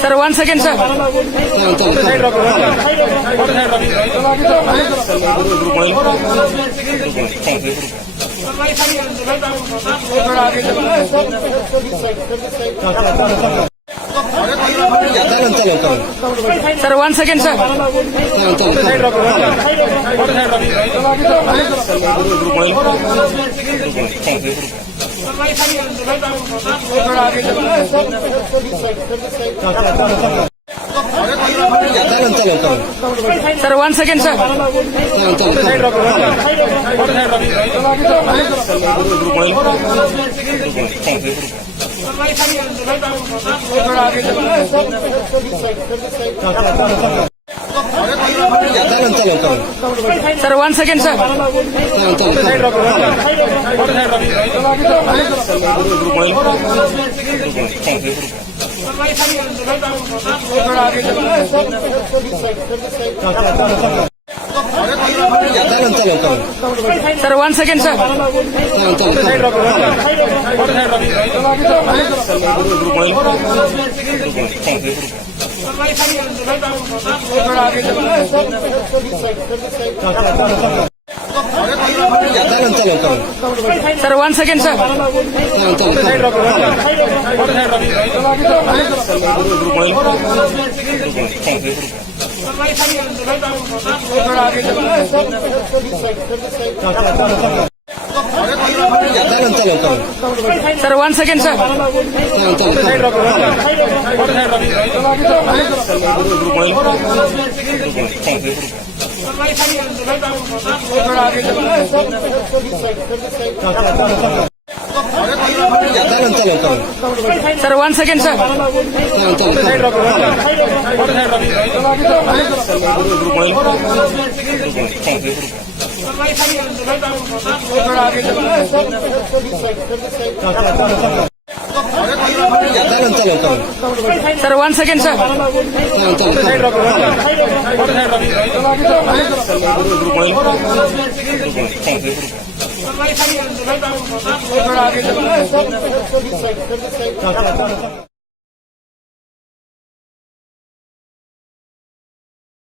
Sir, 1 second, sir. Sir, 1 second, sir. Sir, 1 second, sir. Sir, 1 second, sir. Sir, 1 second, sir. Sir, 1 second, sir. Sir, 1 second, sir. Sir, 1 second, sir. Sir, 1 second, sir.